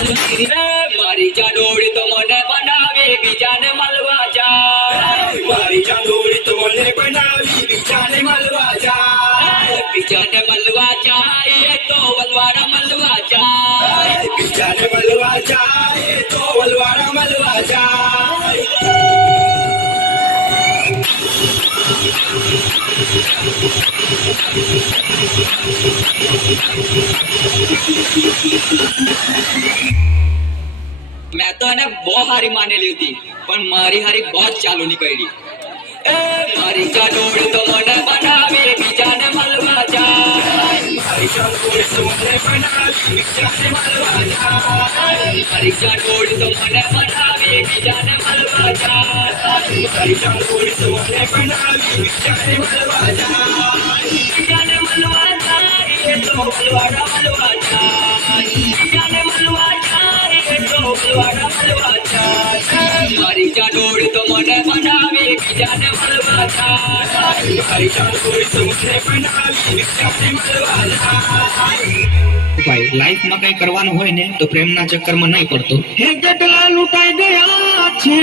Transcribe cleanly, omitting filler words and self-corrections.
મારી ચાંદોડી તો મને બનાવે બીજાને મળવા જાય મારી ચાંદોડી તો મને બનાવી બીજાને મળવા જાય બીજાને મળવા જાય તો વલવાડા મળવા જાય બીજાને મળવા જાય તો વલવાડા મળવા જાય मैं तो એને બહુ હારી માનેલી હતી પણ મારી હારી બહુ ચાલુ નીકળી એ મારી ચાંદોડી તો મને બનાવે બીજાને મળવા જાય મારી ચાંદોડી તો મને બનાવે બીજાને મળવા જાય મારી ચાંદોડી તો મને બનાવે બીજાને મળવા જાય મારી ચાંદોડી તો મને બનાવે બીજાને મળવા જાય બીજાને મળવા જાય તો વલવાડા મળવા જાય બીજાને મળવા જાય તો વલવાડા મળવા જાય મારી ચાંદોડી તો મને બનાવે બીજાને મળવા જાય મારી ચાંદોડી તો મને બનાવે બીજાને મળવા જાય ભાઈ લાઈફમાં કઈ કરવાનું હોય ને તો પ્રેમના ચક્કરમાં નહીં પડતો. હે કેટલા લૂંટાઈ ગયા છે